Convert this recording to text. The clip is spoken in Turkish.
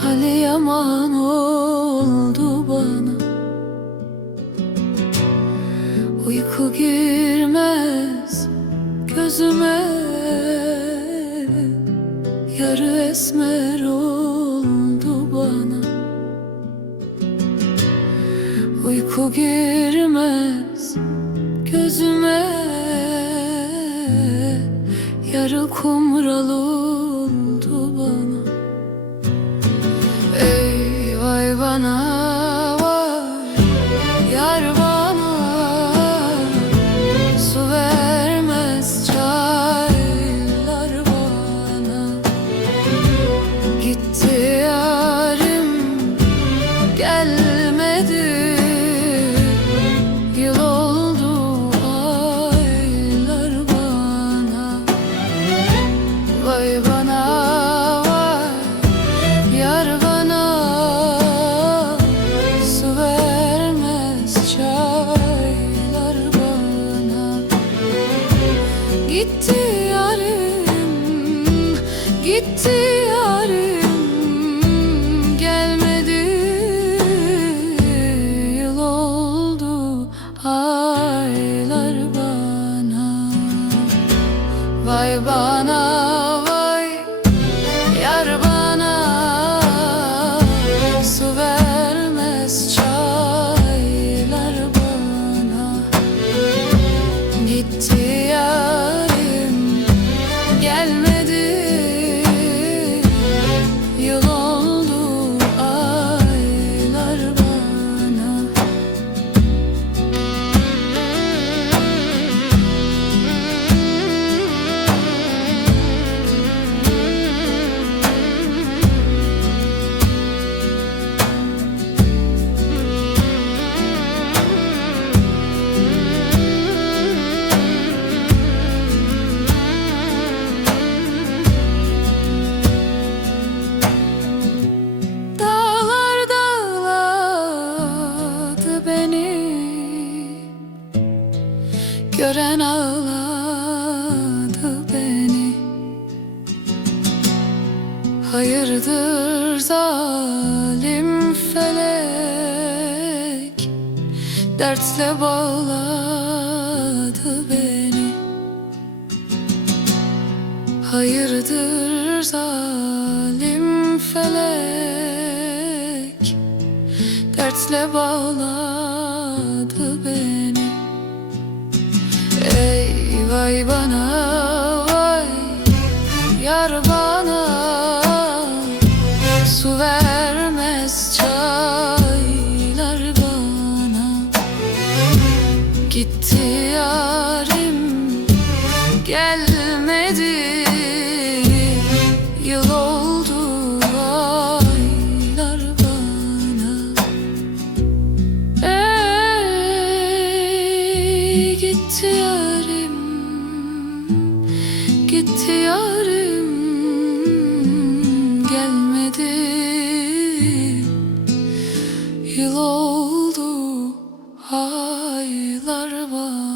duman oldu bana. Uyku girmez gözüme. Yarı esmer oldu bana. Uyku girmez gözüme. Yarı kumral bana vay Yar bana Su vermez çaylar bana. Gitti yarim gelmedi Gitti yarim Gelmedi. Yıl oldu Aylar bana. Vay bana Gören ağladı beni. Hayırdır zalim felek? Dertle bağladı beni. Hayırdır zalim felek? Dertle bağladı Vay bana vay Yar bana. Su vermez çaylar bana. Gitti yarim gelmedi Gitti yarim Gelmedi. Yıl oldu aylar bana